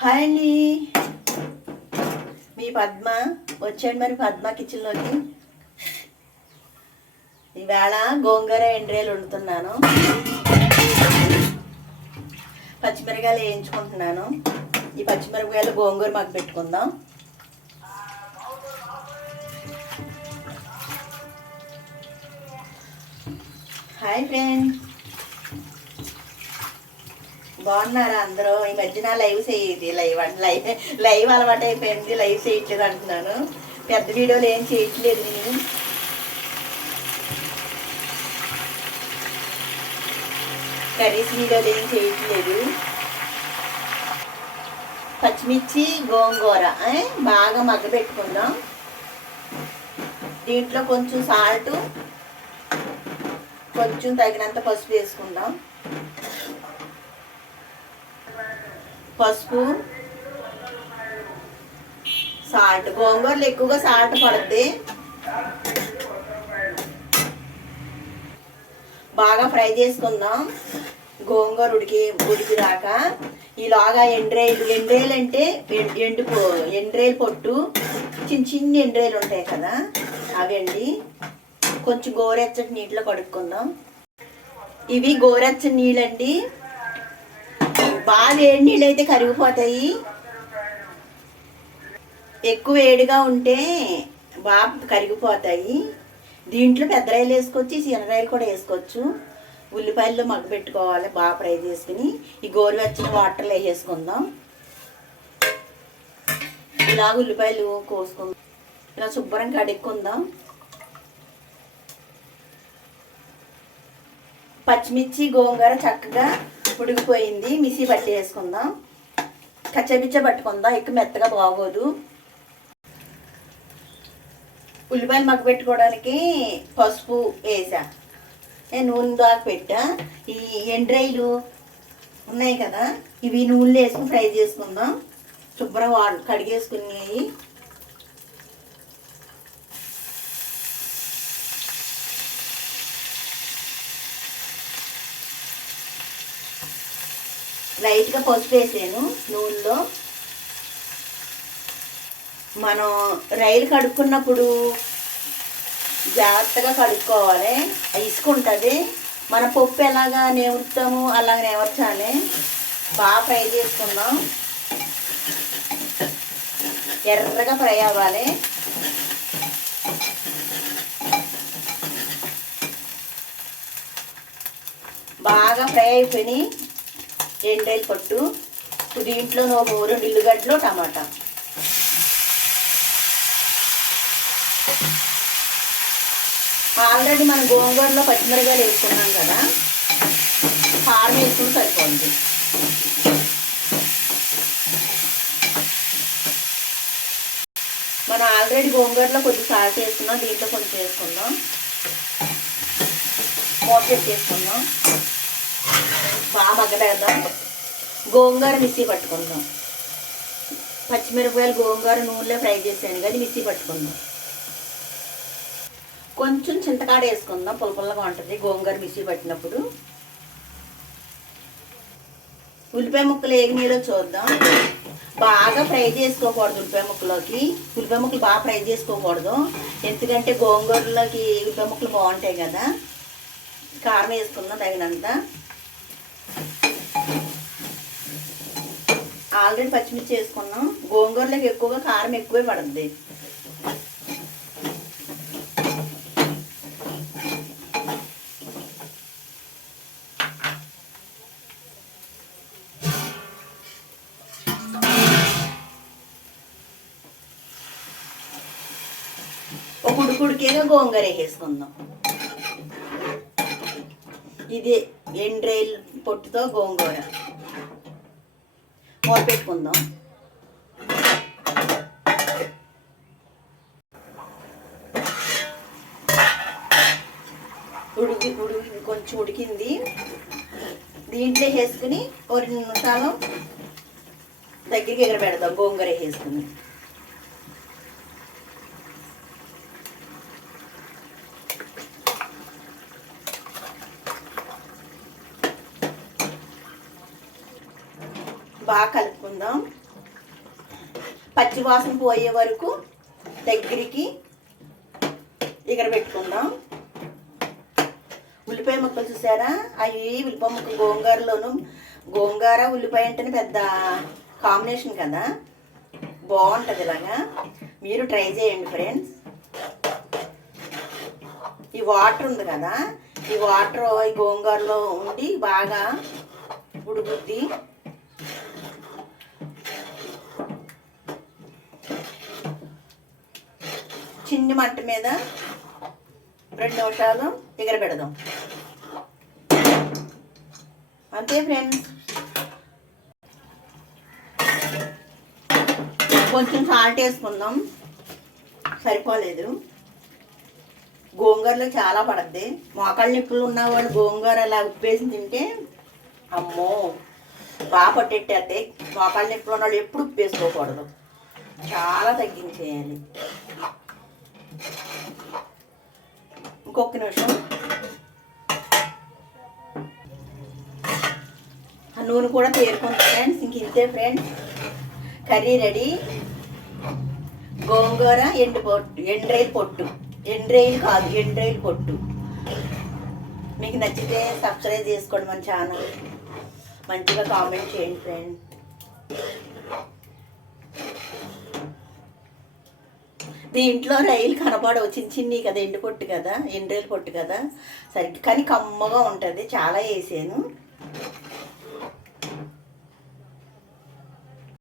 Hi అండి. మీ పద్మ వచ్చాడు మరి పద్మ కిచెన్లోకి ఈవేళ గోంగూర ఎండ్రేలు వండుతున్నాను. పచ్చిమిరకాయలు వేయించుకుంటున్నాను. ఈ పచ్చిమిరపకాయలు గోంగూర మాకు పెట్టుకుందాం. Hi friend. బాగున్నారా అందరూ? ఈ మధ్యన లైవ్ చేయదు లైవ్ అంటే లైవ్ లైవ్ అలవాటు అయిపోయింది లైవ్ చేయట్లేదు అంటున్నాను. పెద్ద వీడియోలు ఏం చేయట్లేదు నేను. కర్రీస్ వీడియోలు ఏం చేయట్లేదు. పచ్చిమిర్చి గోంగూర బాగా మగ్గబెట్టుకుందాం దీంట్లో కొంచెం సాల్ట్ కొంచెం తగినంత పసుపు వేసుకుందాం. పసుపు సాల్ట్. గోంగూరలు ఎక్కువగా సాల్ట్ పడుద్ది. బాగా ఫ్రై చేసుకుందాం. గోంగూర ఉడికి ఉడికి రాక ఈలోగా ఎండ్రేలు ఎండ్రేలు అంటే ఎం- ఎండ్రేలు పొట్టు చిన్న చిన్న ఎండ్రేలు ఉంటాయి కదా అవండి. కొంచెం గోరెచ్చటి నీటిలో కడుక్కుందాం. ఇవి గోరెచ్చని నీళ్ళండి. బాగా వేడి నీళ్ళు అయితే కరిగిపోతాయి. ఎక్కువ వేడిగా ఉంటే బాగా కరిగిపోతాయి. దీంట్లో పెద్ద రైలు వేసుకోవచ్చు చిన్నరాయలు కూడా వేసుకోవచ్చు. ఉల్లిపాయలు మగ్గబెట్టుకోవాలి బాగా ఫ్రై చేసుకుని. ఈ గోరువెచ్చని వాటర్లో వేసేసుకుందాం. ఇలా ఉల్లిపాయలు కోసుకుందాం. ఇలా శుభ్రం కడుక్కుందాం. పచ్చిమిర్చి గోంగూర చక్కగా ఉడికిపోయింది మిసి పట్టేసుకుందాం వేసుకుందాం. కచ్చపిచ్చ పట్టుకుందాం. ఎక్కువ మెత్తగా బాగోదు. ఉల్లిపాయలు మగ్గబెట్టుకోవడానికి పసుపు వేసా. నేను నూనె దాకా పెట్టా. ఈ ఎండ్రాయిలు ఉన్నాయి కదా ఇవి నూనెలో వేసుకుని ఫ్రై చేసుకుందాం. శుభ్రం కడిగేసుకున్నాయి. లైట్గా పసుపు వేసాను నూనెలో. మనం రైలు కడుక్కున్నప్పుడు జాగ్రత్తగా కడుక్కోవాలి. ఇసుక ఉంటుంది మన పప్పు ఎలాగా నేవుతాము అలాగ నేవర్చాలి బాగా ఫ్రై చేసుకుందాం. ఎర్రగా ఫ్రై అవ్వాలి. బాగా ఫ్రై అయిపోయి ఎండాయి పట్టు దీంట్లో నువ్వు రెండు ఇల్లుగడ్డలు టమాటా. ఆల్రెడీ మనం గోంగూరలో పచ్చిమిరకాయలు వేసుకున్నాం కదా కారం వేసుకుని సరిపోతుంది. మనం ఆల్రెడీ గోంగూరలో కొద్దిగా సాల్ట్ వేసుకున్నాం దీంట్లో కొంచెం వేసుకుందాం. మూత పెట్టేసుకుందాం బాగా మగ్గబెడదాం గోంగూర మిక్సీ పట్టుకుందాం. పచ్చిమిరపకాయలు గోంగూర నూనెలో ఫ్రై చేసాను కానీ మిక్సీ పట్టుకుందాం. కొంచెం చింతకాడ వేసుకుందాం పులపుల్లగా ఉంటుంది. గోంగూర మిక్సీ పట్టినప్పుడు ఉల్లిపాయ ముక్కలు ఏగినీలో చూద్దాం. బాగా ఫ్రై చేసుకోకూడదు ఉల్లిపాయ ముక్కలోకి. ఉల్లిపాయ ముక్కలు బాగా ఫ్రై చేసుకోకూడదు. ఎందుకంటే గోంగూరలోకి ఉల్లిపాయ ముక్కలు బాగుంటాయి కదా. కారం వేసుకుందాం తగినంత. ఆల్రెడీ పచ్చిమిర్చి వేసుకున్నాం. గోంగూరలోకి ఎక్కువగా కారం ఎక్కువే పడుద్ది. ఒక ఉడుకుడికేగా గోంగూర వేసుకుందాం ఇది ఎండ్రైల్ పొట్టుతో గోంగూర. మూత పెట్టుకుందాం. ఉడికి ఉడికి కొంచెం ఉడికింది. దీంట్లో వేసుకుని ఒక రెండు నిమిషాలు దగ్గరికి ఎగరబెడదాం గోంగూర వేసుకుని. బాగా కలుపుకుందాం. పచ్చివాసన పోయే వరకు దగ్గరికి ఇక్కడ పెట్టుకుందాం. ఉల్లిపాయ ముక్కలు చూసారా? అవి ఉల్లిపాయ ముక్క గోంగూరలోను గోంగూర ఉల్లిపాయ అంటేనే పెద్ద కాంబినేషన్ కదా. బాగుంటుంది ఇలాగా. మీరు ట్రై చేయండి ఫ్రెండ్స్. ఈ వాటర్ ఉంది కదా ఈ వాటర్ ఈ గోంగూరలో ఉండి బాగా ఉడుకుద్ది. చిన్ని మంట మీద రెండు నిమిషాలు ఎగరబెడదాం. అంతే ఫ్రెండ్స్ కొంచెం సాల్ట్ వేసుకుందాం. సరిపోలేదు. గోంగూరలో చాలా పడద్ది. మోకాళ్ళ నిప్పులు ఉన్న వాళ్ళు గోంగూర అలా ఉప్పేసి తింటే అమ్మో బాగా పట్టేటట్టే. మోకాళ్ళ నిప్పులు ఉన్న వాళ్ళు ఎప్పుడు ఉప్పు వేసుకోకూడదు చాలా తగ్గించేయాలి. ఇంకొక నిమిషం. ఆ నూనె కూడా తేరుకుంది ఫ్రెండ్స్. ఇంక ఇంతే ఫ్రెండ్స్. Curry ready. గోంగూర ఎండు పొట్టు ఎండ్రైల్ పొట్టు. ఎండ్రైలు కాదు ఎండ్రైల్ పొట్టు. మీకు నచ్చితే సబ్స్క్రైబ్ చేసుకోండి మన ఛానల్ మంచిగా కామెంట్ చేయండి ఫ్రెండ్ దీంట్లో రైలు కనపడవు చిన్న చిన్నవి కదా ఎండు పొట్టు కదా ఎండ్రేలు పొట్టు కదా. సరిగ్గా కానీ కమ్మగా ఉంటుంది. చాలా వేసాను.